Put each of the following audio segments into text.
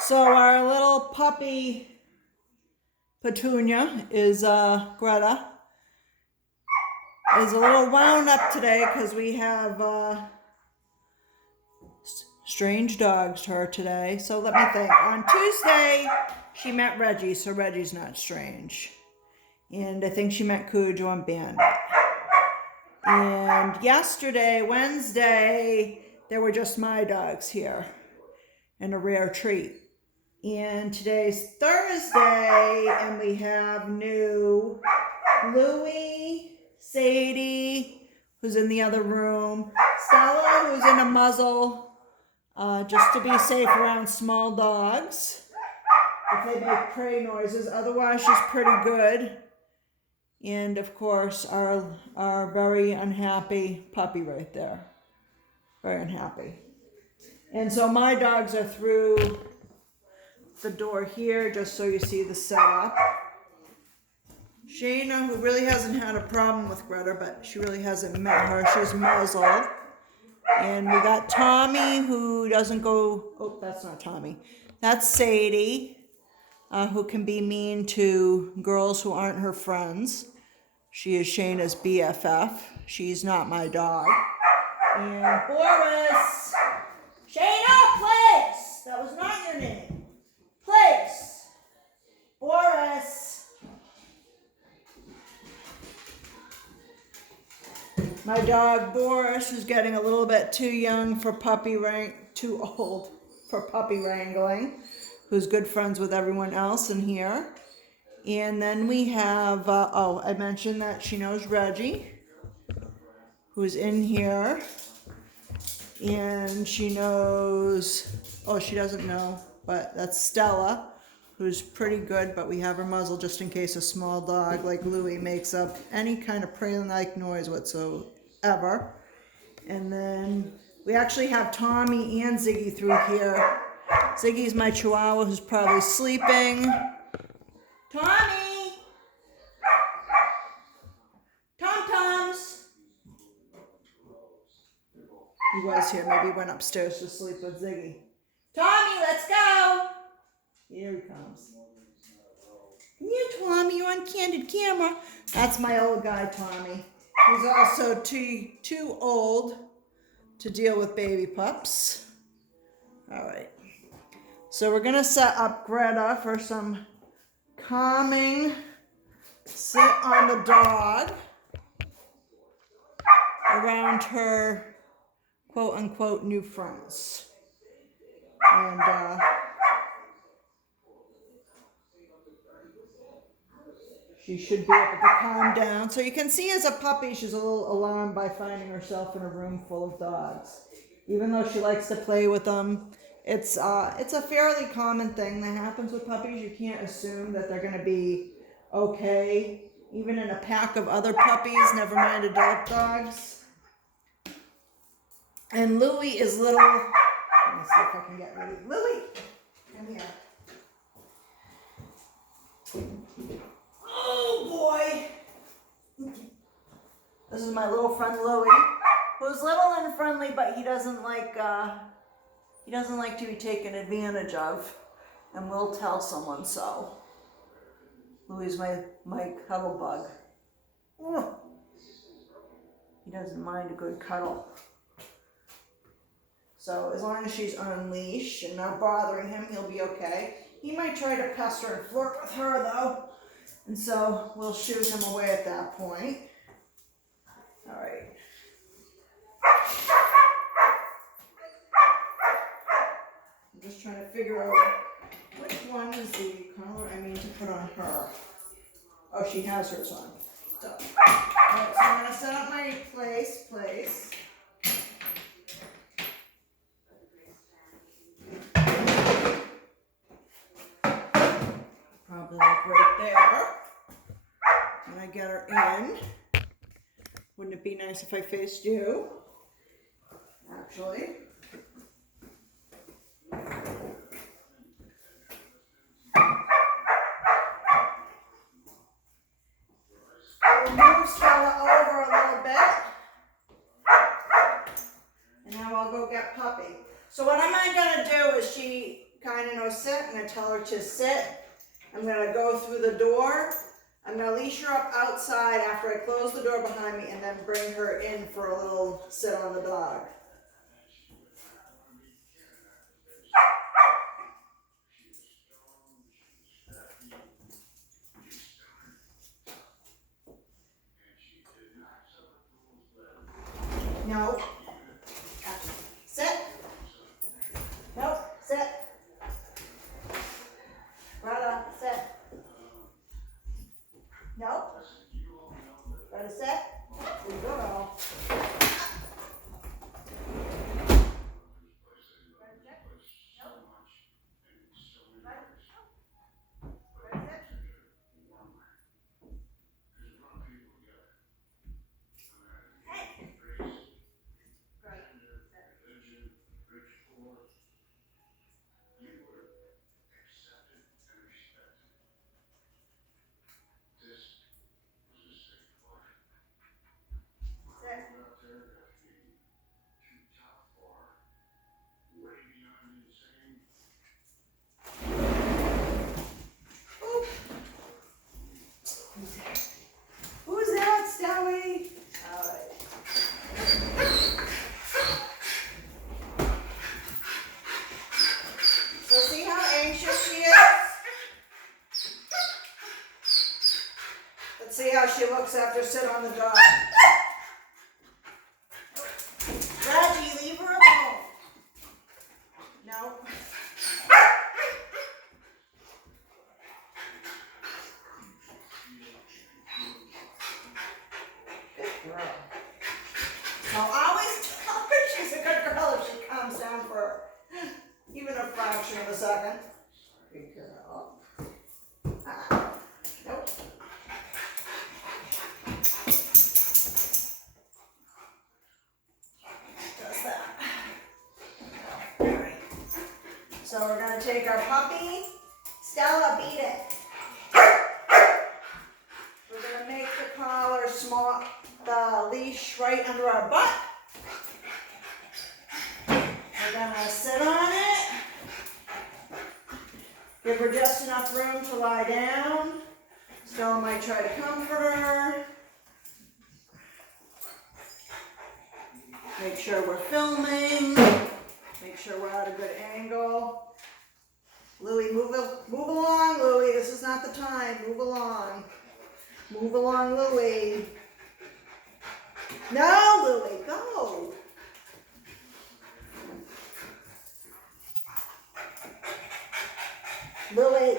So our little puppy Petunia is Greta is a little wound up today because we have strange dogs to her today. So let me think. On Tuesday she met Reggie, so Reggie's not strange, and I think she met Cujo and Bandit. And yesterday, Wednesday, there were just my dogs here, and a rare treat. And today's Thursday, and we have new Louie, Sadie, who's in the other room, Stella, who's in a muzzle, just to be safe around small dogs if they make prey noises. Otherwise, she's pretty good. And of course, our very unhappy puppy right there. Very unhappy. And so my dogs are through the door here, just so you see the setup. Shayna, who really hasn't had a problem with Greta, but she really hasn't met her. She's muzzled. And we got Tommy, who doesn't go... Oh, that's not Tommy. That's Sadie, who can be mean to girls who aren't her friends. She is Shayna's BFF. She's not my dog. And Boris. Shayna, please. That was not your name. Please. Boris. My dog Boris is getting a little bit too young for too old for puppy wrangling, who's good friends with everyone else in here. And then we have, I mentioned that she knows Reggie, who's in here. And she knows, she doesn't know, but that's Stella, who's pretty good, but we have her muzzle just in case a small dog like Louie makes up any kind of prey-like noise whatsoever. And then we actually have Tommy and Ziggy through here. Ziggy's my Chihuahua who's probably sleeping. Tommy! Tom-toms! He was here. Maybe he went upstairs to sleep with Ziggy. Tommy, let's go! Here he comes. Come here, Tommy. You're on candid camera. That's my old guy, Tommy. He's also too old to deal with baby pups. All right. So we're going to set up Greta for some calming sit on the dog around her quote-unquote new friends. And she should be able to calm down. So you can see as a puppy, she's a little alarmed by finding herself in a room full of dogs. Even though she likes to play with them, it's a fairly common thing that happens with puppies. You can't assume that they're going to be okay, even in a pack of other puppies, never mind adult dogs. And Louie is little... Let me see if I can get Louie. Louie! Come here. Oh, boy! This is my little friend Louie, who's little and friendly, but he doesn't like to be taken advantage of, and will tell someone so. Louie's my cuddle bug. Oh. He doesn't mind a good cuddle. So as long as she's unleashed and not bothering him, he'll be okay. He might try to pester and flirt with her, though, and so we'll shoo him away at that point. All right. I'm just trying to figure out which one is the color I need to put on her. Oh, she has hers on. So, all right, so I'm going to set up my place. Probably like right there. When I get her in. Wouldn't it be nice if I faced you? Actually. We'll move Stella over a little bit. And now I'll go get Puppy. So what am I going to do is kind of no sit. I'm going to tell her to sit. I'm going to go through the door. I'm going to leash her up outside after I close the door behind me and then bring her in for a little sit on the dog. No. Sit. Nope. Sit. Brother, sit. Nope. Brother, sit. Good girl. Who's that, Stewie? Alright. So see how anxious she is? Let's see how she looks after sit on the dog. Reggie, leave her alone. No. Good girl. So always tell her she's a good girl if she calms down for even a fraction of a second. Good girl. Nope. Just that. Alright. So we're going to take our puppy. Stella, beat it. We're going to make the collar small, the leash right under our butt. We're going to sit on it. Give her just enough room to lie down. Stella might try to comfort her. Make sure we're filming. Make sure we're at a good angle. Louie, move along, Louie. This is not the time. Move along. Move along, Louie. No, Louie, go. Louie.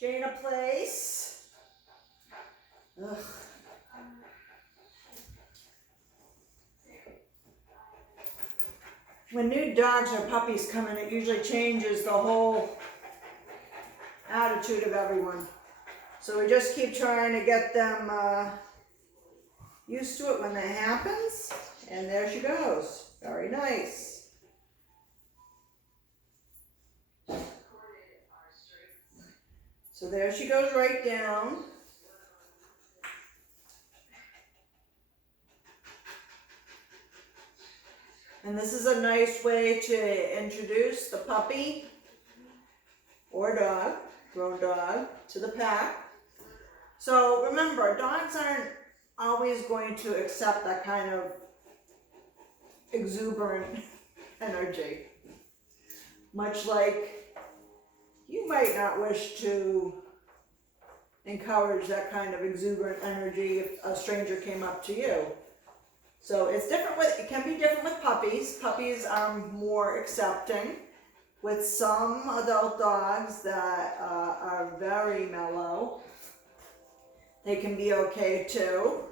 Shayna place. Ugh. When new dogs or puppies come in, it usually changes the whole attitude of everyone. So we just keep trying to get them used to it when that happens. And there she goes. Very nice. So there she goes right down. And this is a nice way to introduce the puppy or dog, grown dog, to the pack. So remember, dogs aren't always going to accept that kind of exuberant energy. Much like you might not wish to encourage that kind of exuberant energy if a stranger came up to you. So it's different it can be different with puppies. Puppies are more accepting. With some adult dogs that are very mellow, they can be okay too.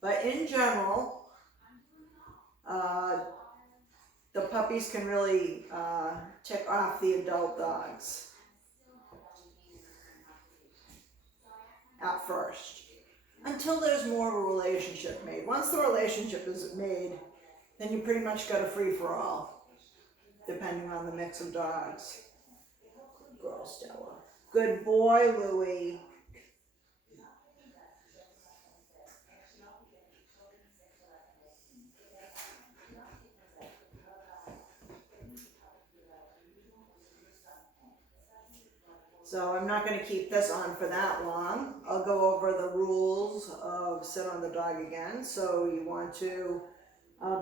But in general, the puppies can really tick off the adult dogs at first. Until there's more of a relationship made. Once the relationship is made, then you pretty much got a free-for-all, depending on the mix of dogs. Good girl, Stella. Good boy, Louie. So I'm not going to keep this on for that long. I'll go over the rules of sit on the dog again. So you want to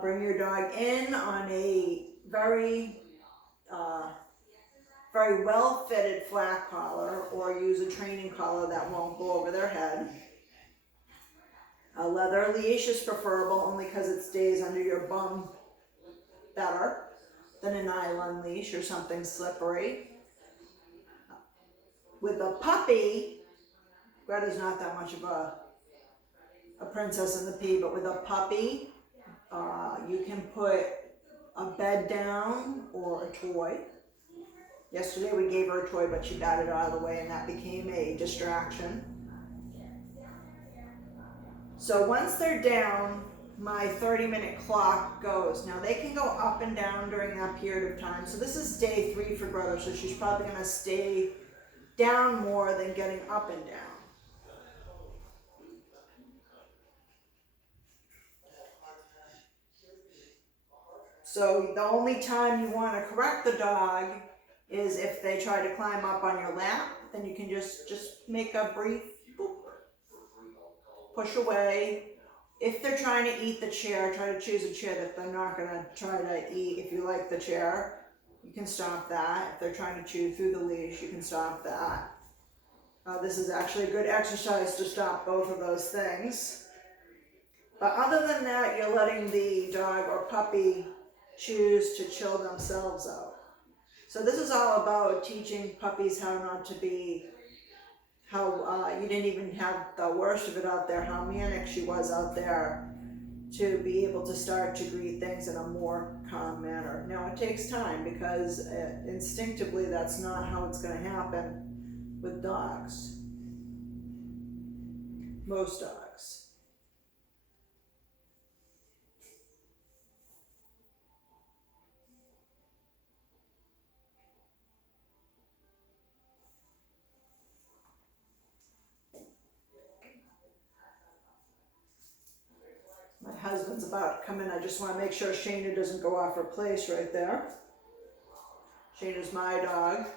bring your dog in on a very well fitted flat collar, or use a training collar that won't go over their head. A leather leash is preferable only because it stays under your bum better than a nylon leash or something slippery. With a puppy, Greta's not that much of a princess in the pea, but with a puppy, you can put a bed down or a toy. Yesterday we gave her a toy, but she batted it out of the way, and that became a distraction. So once they're down, my 30-minute clock goes. Now they can go up and down during that period of time. So this is day 3 for Greta, so she's probably going to stay down more than getting up and down. So the only time you want to correct the dog is if they try to climb up on your lap. Then you can just make a brief boop, push away. If they're trying to eat the chair, try to choose a chair that they're not going to try to eat. If you like the chair, you can stop that. If they're trying to chew through the leash, you can stop that. This is actually a good exercise to stop both of those things. But other than that, you're letting the dog or puppy choose to chill themselves out. So this is all about teaching puppies how not to be, how you didn't even have the worst of it out there, how manic she was out there, to be able to start to greet things in a more calm manner. Now it takes time, because instinctively that's not how it's going to happen with dogs. Most dogs. My husband's about to come in. I just want to make sure Shayna doesn't go off her place right there. Shayna's my dog.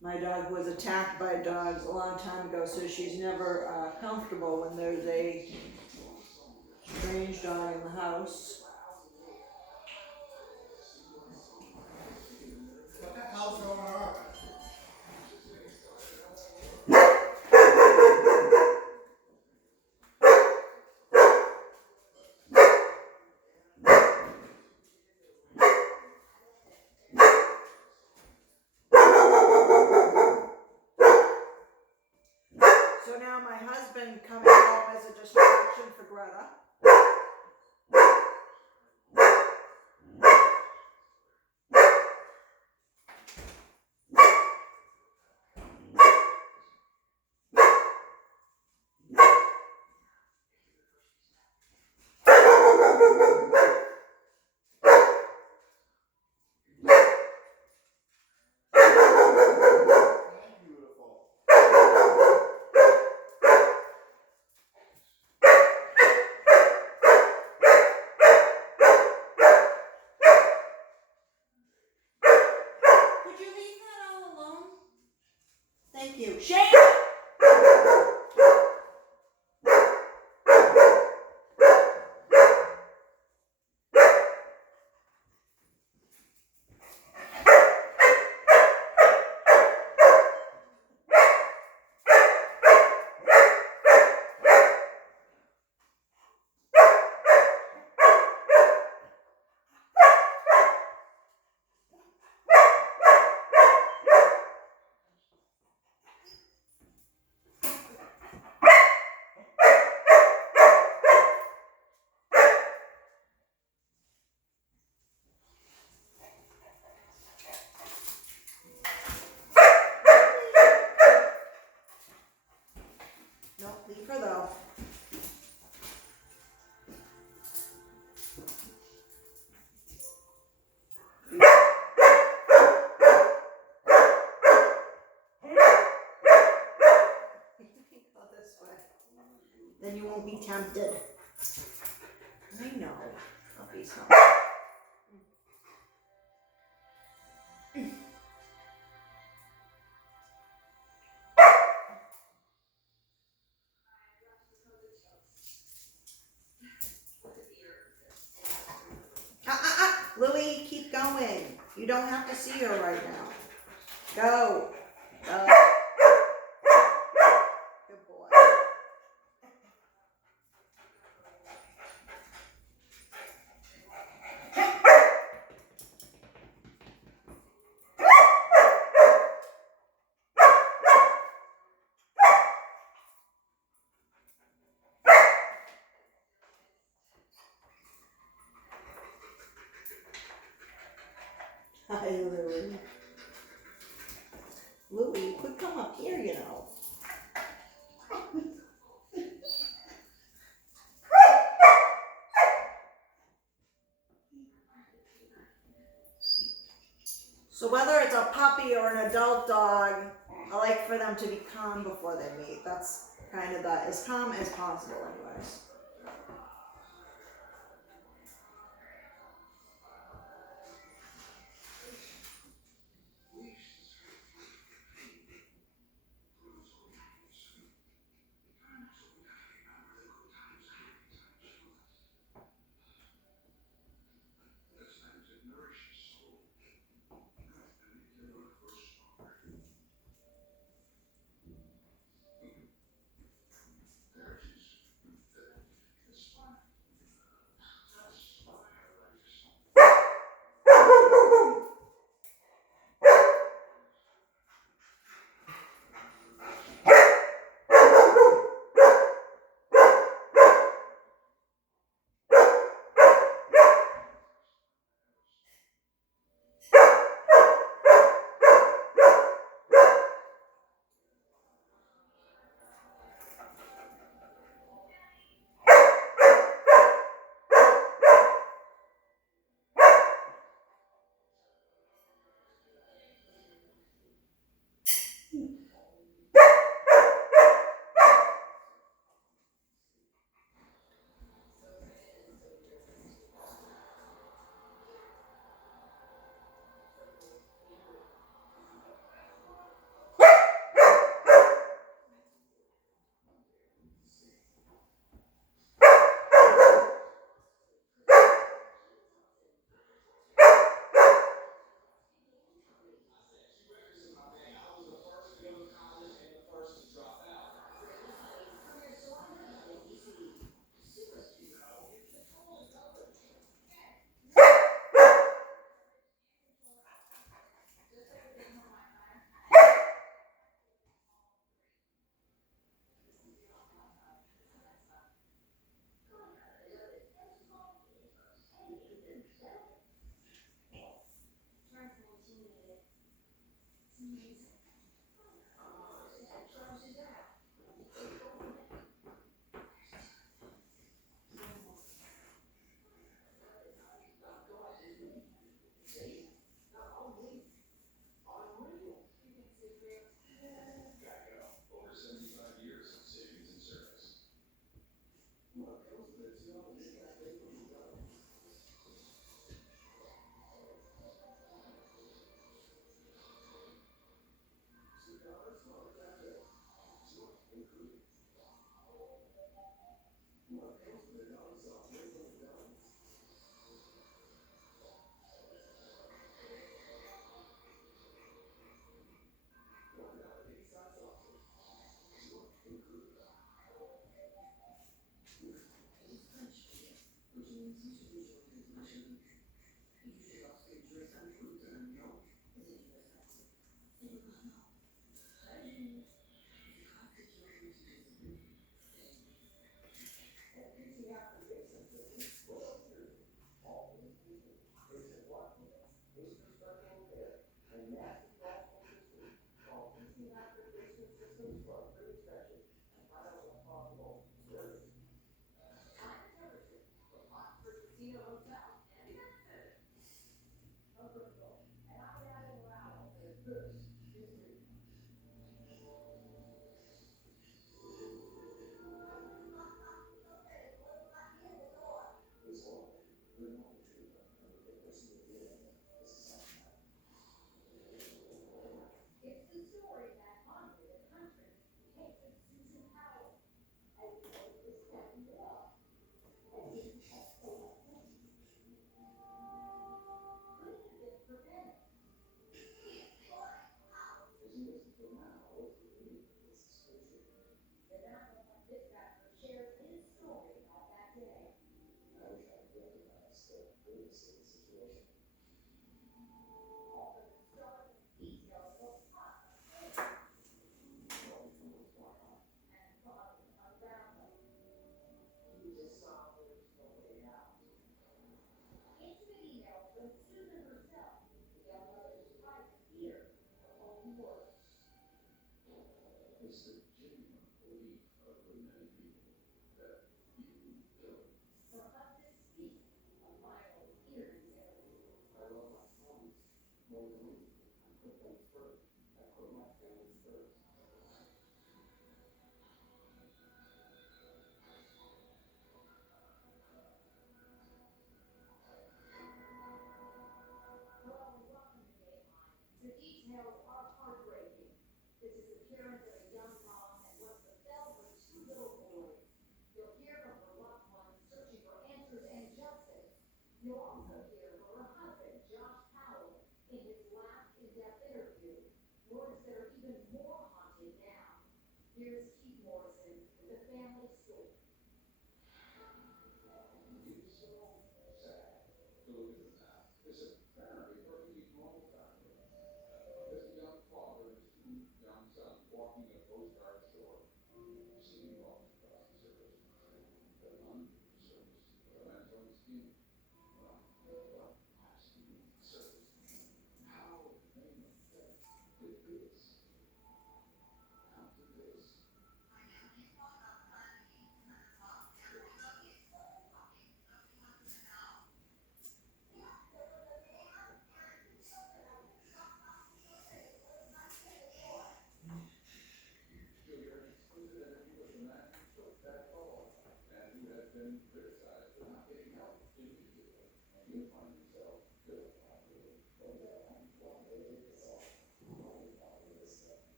My dog was attacked by dogs a long time ago, so she's never comfortable when there's a strange dog in the house. What the hell's going on? So now my husband coming home is a distraction for Greta. Thank you. Shane! Leave her though. Go this way. Then you won't be tempted. I know. Puppies help. going. You don't have to see her right now. Go. Go. Good boy. Hi, Louie. Louie, you could come up here, you know. So whether it's a puppy or an adult dog, I like for them to be calm before they meet. That's kind of as calm as possible anyways.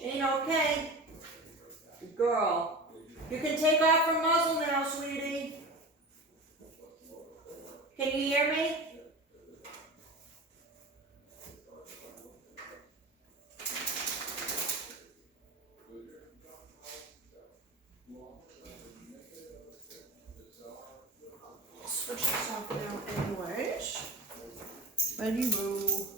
Shane, okay? Good girl. You can take off her muzzle now, sweetie. Can you hear me? Switch this off now anyways. Ready, move.